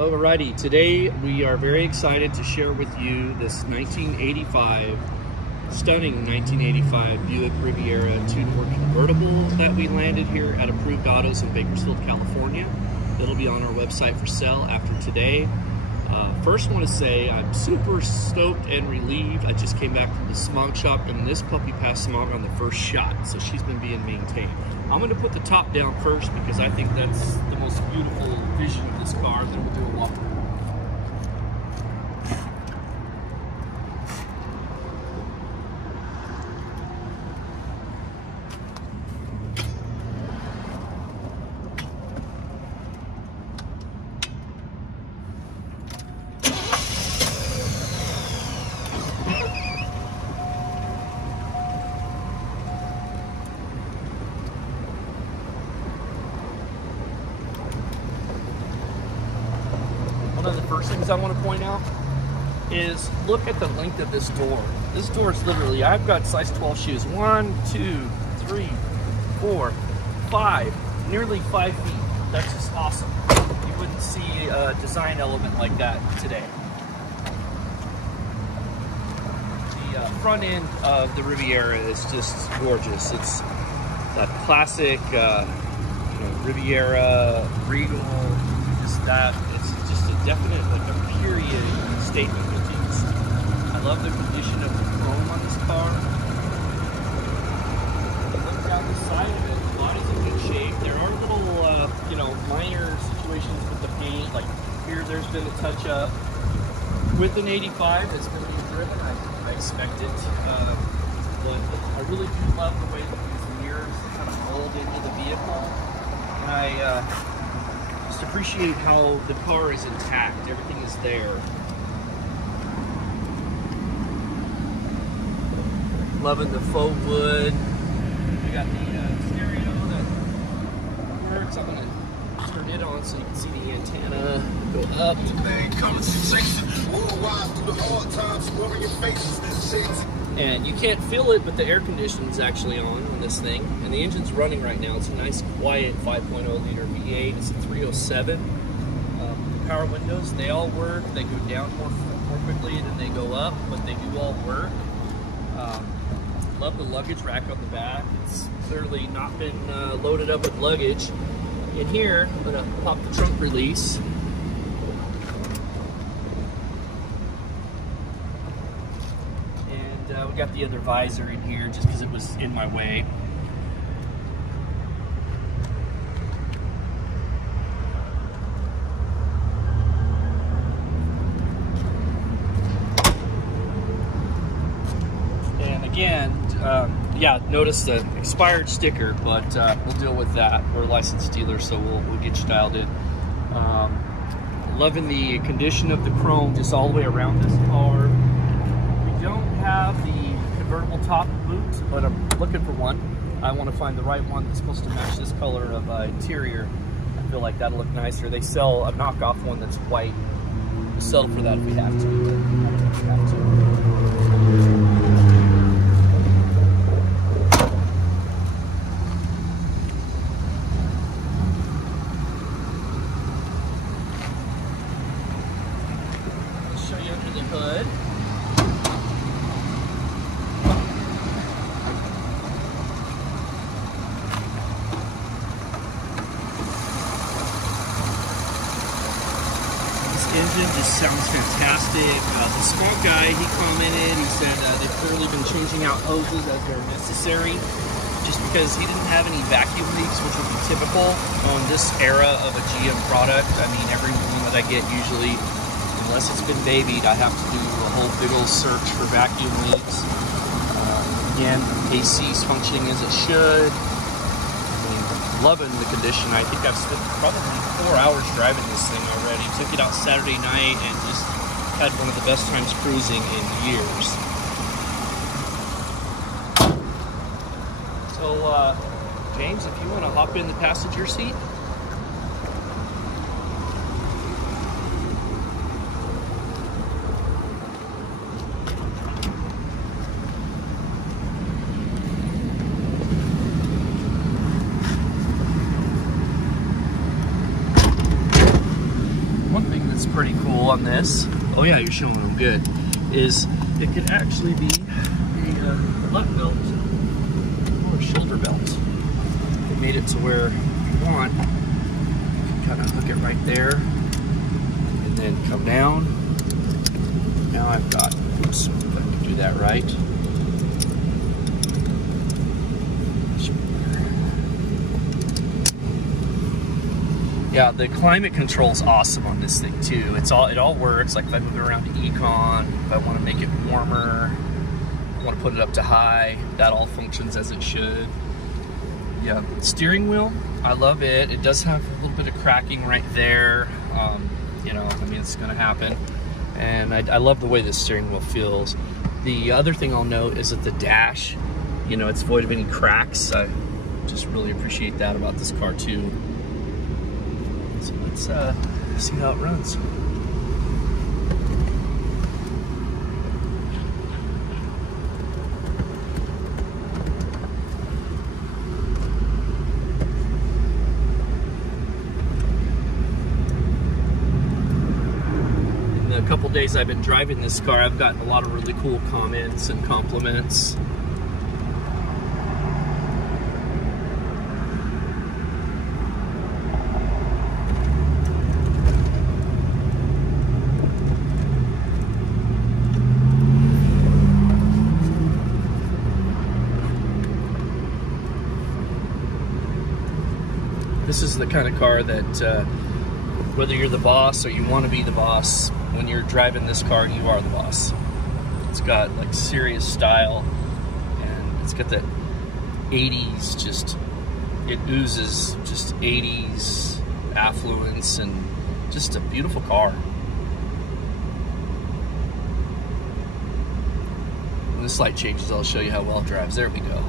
Alrighty, today we are very excited to share with you this 1985, stunning 1985 Buick Riviera two-door convertible that we landed here at Approved Autos in Bakersfield, California. It'll be on our website for sale after today. First, want to say I'm super stoked and relieved. I just came back from the smog shop and this puppy passed smog on the first shot, so she's been being maintained. I'm going to put the top down first because I think that's the most beautiful vision of this car. Then we'll do a walkthrough. One of the first things I want to point out is look at the length of this door. This door is literally, I've got size 12 shoes. 1, 2, 3, 4, 5, nearly 5 feet. That's just awesome. You wouldn't see a design element like that today. The front end of the Riviera is just gorgeous. It's that classic, Riviera, regal, just that. It's just a definite, like a period statement piece. I love the condition of the chrome on this car. Look down the side of it, the body's in good shape. There are little, minor situations with the paint. Like here, there's been a touch up. With an 85 that's going to be driven, I expect it. But I really do love the way that these mirrors kind of mold into the vehicle. And I just appreciate how the car is intact. Everything is there. Loving the faux wood. We got the stereo that works. I'm gonna turn it on so you can see the antenna go up. And you can't feel it, but the air conditioning is actually on this thing, and the engine's running right now. It's a nice, quiet 5.0 liter V8. It's a 307. The power windows, they all work. They go down more quickly than they go up, but they do all work. Love the luggage rack on the back. It's clearly not been loaded up with luggage. In here, I'm gonna pop the trunk release. And we got the other visor in here just because it was in my way. And again, notice the expired sticker, but we'll deal with that. We're a licensed dealer, so we'll get you dialed in. Loving the condition of the chrome just all the way around this car. We don't have the convertible top boot, but I'm looking for one. I want to find the right one that's supposed to match this color of interior. I feel like that'll look nicer. They sell a knockoff one that's white. We'll settle for that if we have to. Show you under the hood. This engine just sounds fantastic. The small guy, he commented, he said they've clearly been changing out hoses as they're necessary, just because he didn't have any vacuum leaks, which would be typical on this era of a GM product. I mean, every one that I get usually, unless it's been babied, I have to do a whole big old search for vacuum leaks. Again, AC's functioning as it should. I mean, loving the condition. I think I've spent probably 4 hours driving this thing already. Took it out Saturday night and just had one of the best times cruising in years. So, James, if you want to hop in the passenger seat. that's pretty cool on this, oh yeah, you're showing them good, is it could actually be a lug belt or a shoulder belt. They made it to where you want, you can kind of hook it right there and then come down. Now I've got, oops, if I can do that right. Yeah, the climate control's awesome on this thing too. It all works. Like if I move it around to Econ, if I want to make it warmer, I want to put it up to high, that all functions as it should. Yeah, steering wheel, I love it. It does have a little bit of cracking right there. You know, I mean, it's gonna happen. And I love the way the steering wheel feels. The other thing I'll note is that the dash, you know, it's void of any cracks. I just really appreciate that about this car too. So let's see how it runs. In the couple days I've been driving this car, I've gotten a lot of really cool comments and compliments. This is the kind of car that, whether you're the boss or you want to be the boss, when you're driving this car, you are the boss. It's got like serious style, and it's got that 80s, just, it oozes just 80s affluence, and just a beautiful car. When this light changes, I'll show you how well it drives. There we go.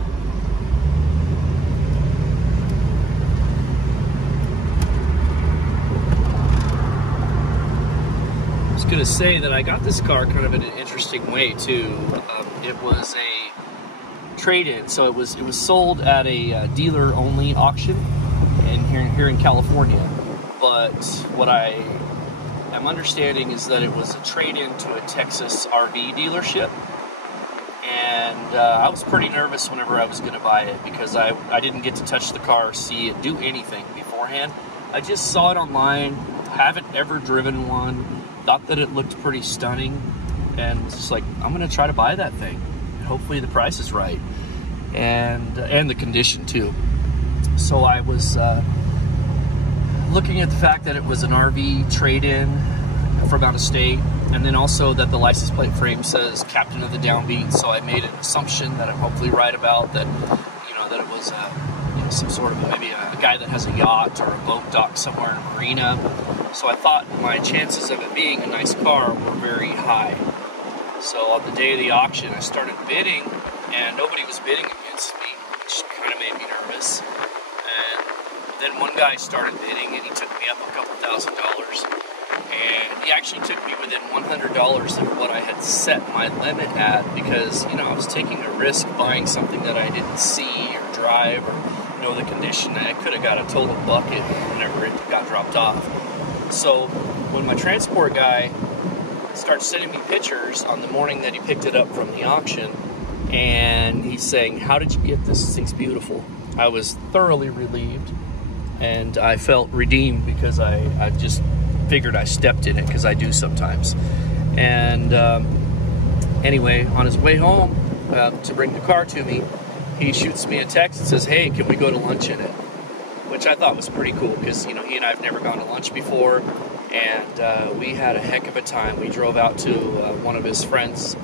Going to say that I got this car kind of in an interesting way too. It was a trade-in, so it was sold at a dealer-only auction, and here in California. But what I am understanding is that it was a trade-in to a Texas RV dealership, and I was pretty nervous whenever I was going to buy it because I didn't get to touch the car, see it, do anything beforehand. I just saw it online, haven't ever driven one. Thought that it looked pretty stunning, and was just like, I'm gonna try to buy that thing. And hopefully the price is right, and the condition too. So I was looking at the fact that it was an RV trade-in from out of state, and then also that the license plate frame says Captain of the Downbeat. So I made an assumption that I'm hopefully right about, that you know, that it was some sort of maybe a guy that has a yacht or a boat dock somewhere in a marina. So I thought my chances of it being a nice car were very high. So on the day of the auction, I started bidding, and nobody was bidding against me, which kind of made me nervous. And then one guy started bidding, and he took me up a couple $1,000s. And he actually took me within $100 of what I had set my limit at, because, you know, I was taking a risk buying something that I didn't see or drive or know the condition. I could have got a total bucket whenever it got dropped off. So when my transport guy starts sending me pictures on the morning that he picked it up from the auction, and he's saying, how did you get this? This thing's beautiful. I was thoroughly relieved, and I felt redeemed because I just figured I stepped in it, because I do sometimes. And anyway, on his way home to bring the car to me, he shoots me a text and says, hey, can we go to lunch in it? Which I thought was pretty cool, because, you know, he and I have never gone to lunch before, and we had a heck of a time. We drove out to one of his friends'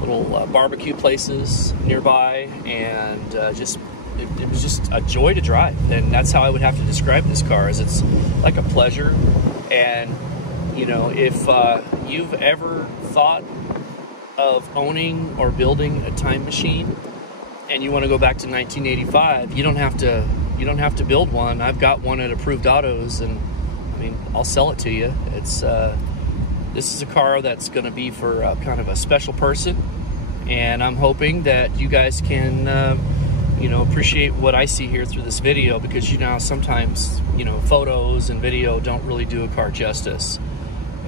little barbecue places nearby, and it was just a joy to drive. And that's how I would have to describe this car, is it's like a pleasure. And, you know, if you've ever thought of owning or building a time machine, and you want to go back to 1985, you don't have to build one. I've got one at Approved Autos, and I mean, I'll sell it to you. It's this is a car that's going to be for kind of a special person, and I'm hoping that you guys can you know, appreciate what I see here through this video, because, you know, sometimes, you know, photos and video don't really do a car justice.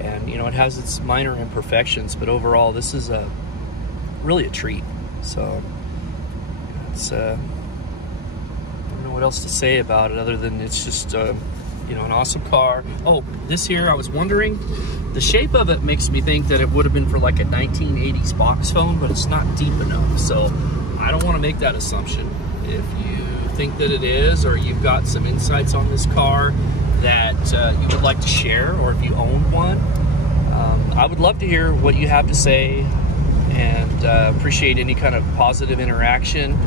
And you know, it has its minor imperfections, but overall this is really a treat. So it's I don't know what else to say about it other than it's just you know, an awesome car. Oh, this here, I was wondering, the shape of it makes me think that it would have been for like a 1980s box phone, but it's not deep enough, so I don't want to make that assumption. If you think that it is, or you've got some insights on this car that you would like to share, or if you own one, I would love to hear what you have to say, and appreciate any kind of positive interaction.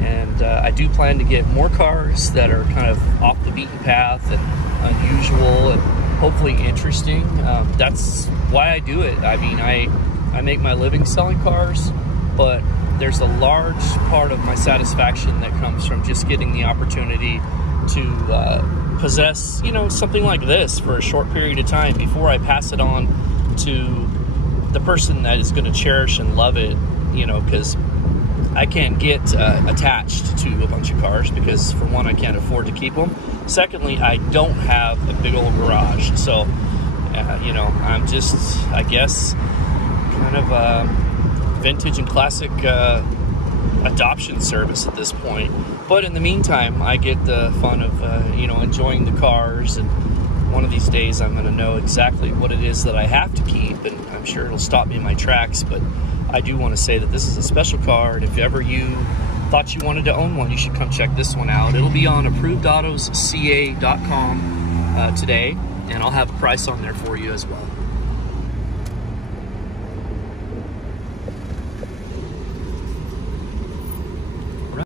And I do plan to get more cars that are kind of off the beaten path and unusual and hopefully interesting. That's why I do it. I mean, I make my living selling cars, but there's a large part of my satisfaction that comes from just getting the opportunity to possess, you know, something like this for a short period of time before I pass it on to the person that is going to cherish and love it, you know, because I can't get attached to a bunch of cars because, for one, I can't afford to keep them. Secondly, I don't have a big old garage. So, you know, I'm just, I guess, kind of a vintage and classic adoption service at this point. But in the meantime, I get the fun of, you know, enjoying the cars. And one of these days, I'm going to know exactly what it is that I have to keep. And I'm sure it'll stop me in my tracks. But I do want to say that this is a special car, and if ever you thought you wanted to own one, you should come check this one out. It'll be on ApprovedAutosCA.com today, and I'll have a price on there for you as well.